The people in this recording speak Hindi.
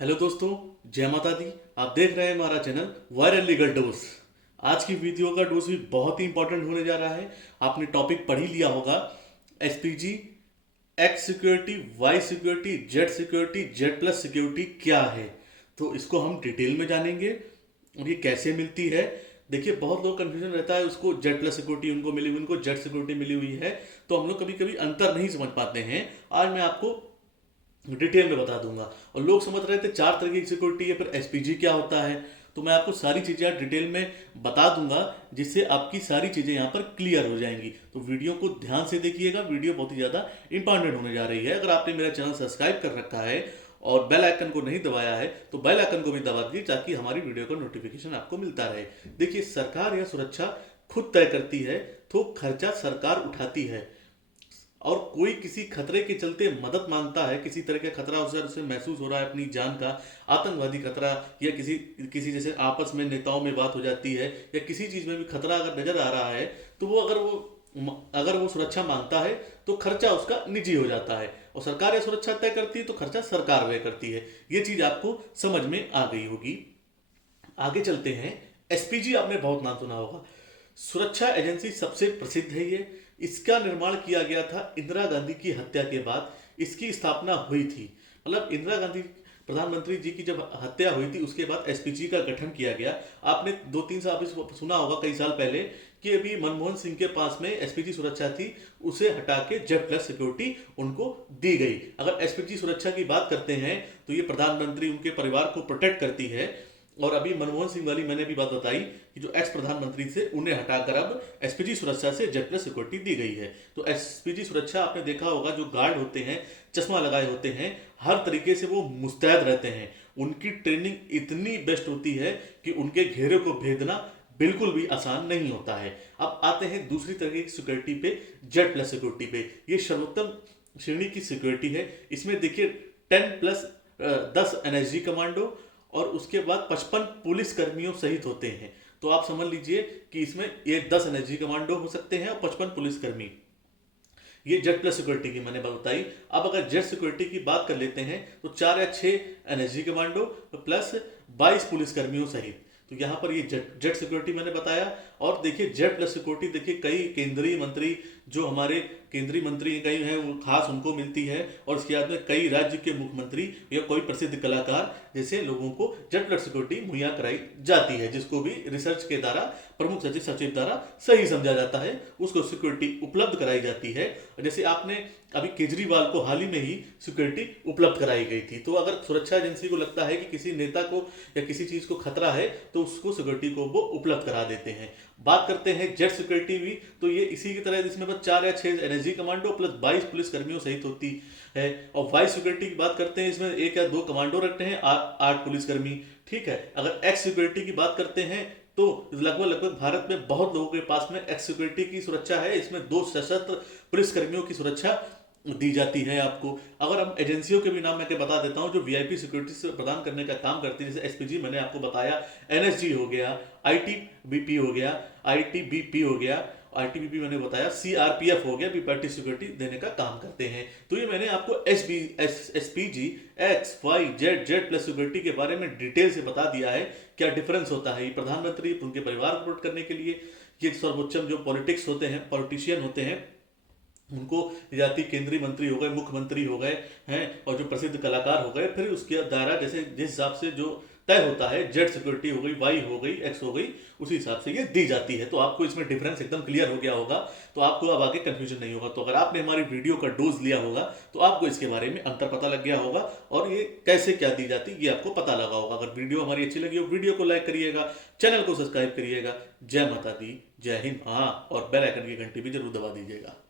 हेलो दोस्तों, जय माता दी। आप देख रहे हैं हमारा चैनल वायरल लीगल डोज। आज की वीडियो का डोज भी बहुत ही इंपॉर्टेंट होने जा रहा है। आपने टॉपिक पढ़ ही लिया होगा। SPG, X security, Y security, Z security, Z plus security क्या है, तो इसको हम डिटेल में जानेंगे और ये कैसे मिलती है। देखिए, बहुत लोग कंफ्यूजन रहता है, उसको जेड प्लस सिक्योरिटी उनको मिली हुई, उनको जेड सिक्योरिटी मिली हुई है, तो हम लोग कभी कभी अंतर नहीं समझ पाते हैं। आज मैं आपको डिटेल में बता दूंगा। और लोग समझ रहे थे चार तरह की सिक्योरिटी है, फिर एसपीजी क्या होता है, तो मैं आपको सारी चीज़ें डिटेल में बता दूंगा, जिससे आपकी सारी चीज़ें यहाँ पर क्लियर हो जाएंगी। तो वीडियो को ध्यान से देखिएगा, वीडियो बहुत ही ज़्यादा इंपॉर्टेंट होने जा रही है। अगर आपने मेरा चैनल सब्सक्राइब कर रखा है और बेल आइकन को नहीं दबाया है तो बेल आइकन को भी दबा दीजिए, ताकि हमारी वीडियो का नोटिफिकेशन आपको मिलता रहे। देखिए, सरकार यह सुरक्षा खुद तय करती है, तो खर्चा सरकार उठाती है। और कोई किसी खतरे के चलते मदद मांगता है, किसी तरह का खतरा उसे महसूस हो रहा है अपनी जान का, आतंकवादी खतरा, या किसी किसी जैसे आपस में नेताओं में बात हो जाती है, या किसी चीज में भी खतरा अगर नजर आ रहा है, तो वो अगर वो सुरक्षा मांगता है तो खर्चा उसका निजी हो जाता है। और सरकार यह सुरक्षा तय करती है तो खर्चा सरकार व्यय करती है। ये चीज आपको समझ में आ गई होगी। आगे चलते हैं। एसपीजी आपने बहुत नाम सुना होगा। सुरक्षा एजेंसी सबसे प्रसिद्ध है ये। इसका निर्माण किया गया था इंदिरा गांधी की हत्या के बाद। इसकी स्थापना हुई थी, मतलब इंदिरा गांधी प्रधानमंत्री जी की जब हत्या हुई थी उसके बाद एसपीजी का गठन किया गया। आपने 2-3 साल अभी सुना होगा, कई साल पहले, कि अभी मनमोहन सिंह के पास में एसपीजी सुरक्षा थी, उसे हटा के जेड प्लस सिक्योरिटी उनको दी गई। अगर एसपीजी सुरक्षा की बात करते हैं तो ये प्रधानमंत्री उनके परिवार को प्रोटेक्ट करती है। और अभी मनमोहन सिंह वाली मैंने भी बात बताई कि जो एक्स प्रधानमंत्री थे उन्हें हटाकर अब एसपीजी सुरक्षा से जेड प्लस सिक्योरिटी दी गई है। तो एसपीजी सुरक्षा आपने देखा होगा, जो गार्ड होते हैं चश्मा लगाए होते हैं, हर तरीके से वो मुस्तैद रहते हैं। उनकी ट्रेनिंग इतनी बेस्ट होती है कि उनके घेरे को भेदना बिल्कुल भी आसान नहीं होता है। अब आते हैं दूसरी तरह की सिक्योरिटी पे, जेड प्लस सिक्योरिटी पे। ये सर्वोत्तम श्रेणी की सिक्योरिटी है। इसमें देखिए 10 एनएसजी कमांडो और उसके बाद 55 पुलिस कर्मियों सहित होते हैं। तो आप समझ लीजिए कि इसमें ये 10 एनएसजी कमांडो हो सकते हैं और 55 पुलिस कर्मी। ये जेड प्लस सिक्योरिटी की मैंने बात बताई। अब अगर जेड सिक्योरिटी की बात कर लेते हैं तो 4 या 6 एनएसजी कमांडो प्लस 22 पुलिस कर्मियों सहित। तो यहाँ पर ये जेड सिक्योरिटी मैंने बताया। और देखिए, जेड प्लस सिक्योरिटी देखिए कई केंद्रीय मंत्री, जो हमारे केंद्रीय मंत्री कई हैं, वो खास उनको मिलती है। और इसके बाद में कई राज्य के मुख्यमंत्री या कोई प्रसिद्ध कलाकार जैसे लोगों को जेड प्लस सिक्योरिटी मुहैया कराई जाती है, जिसको भी रिसर्च के द्वारा प्रमुख सचिव सचिव द्वारा सही समझा जाता है, उसको सिक्योरिटी उपलब्ध कराई जाती है। जैसे आपने अभी केजरीवाल को हाल ही में ही सिक्योरिटी उपलब्ध कराई गई थी। तो अगर सुरक्षा एजेंसी को लगता है कि किसी नेता को या किसी चीज को खतरा है तो उसको सिक्योरिटी को वो उपलब्ध करा देते हैं। बात करते हैं जेड सिक्योरिटी भी, तो ये इसी की तरह, जिसमें बस 4 या 6 एनएसजी कमांडो प्लस 22 पुलिस कर्मियों सहित होती है। और वाई सिक्योरिटी की बात करते हैं, इसमें 1 या 2 कमांडो रखते हैं, 8 पुलिसकर्मी। ठीक है। अगर एक्स सिक्योरिटी की बात करते हैं तो लगभग लगभग भारत में बहुत लोगों के पास में एक्स सिक्योरिटी की सुरक्षा है। इसमें 2 सशस्त्र पुलिसकर्मियों की सुरक्षा दी जाती है आपको। अगर हम एजेंसियों के भी नाम मैं बता देता हूं जो वीआईपी सिक्योरिटी से प्रदान करने का काम करती है, जैसे एसपीजी मैंने आपको बताया, एनएसजी हो गया, आईटीबीपी हो गया, आईटीबीपी हो गया, आईटीबीपी मैंने बताया, सीआरपीएफ हो गया, भी पार्टी सिक्योरिटी देने का काम करते हैं। तो ये मैंने आपको SPG, X, Y, Z, Z plus security के बारे में डिटेल से बता दिया है। क्या डिफरेंस होता है, ये प्रधानमंत्री उनके परिवार को प्रोटेक्ट करने के लिए, ये सर्वोच्चम जो पॉलिटिक्स होते हैं, पॉलिटिशियन होते हैं, उनको जातीय केंद्रीय मंत्री हो गए, मुख्यमंत्री हो गए हैं, और जो प्रसिद्ध कलाकार हो गए, फिर उसके दायरा जैसे जिस हिसाब से जो तय होता है, जेड सिक्योरिटी हो गई, वाई हो गई, एक्स हो गई, उसी हिसाब से ये दी जाती है। तो आपको इसमें डिफरेंस एकदम क्लियर हो गया होगा, तो आपको अब आगे कंफ्यूजन नहीं होगा। तो अगर आपने हमारी वीडियो का डोज लिया होगा तो आपको इसके बारे में अंतर पता लग गया होगा, और ये कैसे क्या दी जाती है ये आपको पता लगा होगा। अगर वीडियो हमारी अच्छी लगी हो, वीडियो को लाइक करिएगा, चैनल को सब्सक्राइब करिएगा। जय माता दी, जय हिंद। हाँ, और बेल आइकन की घंटी भी जरूर दबा दीजिएगा।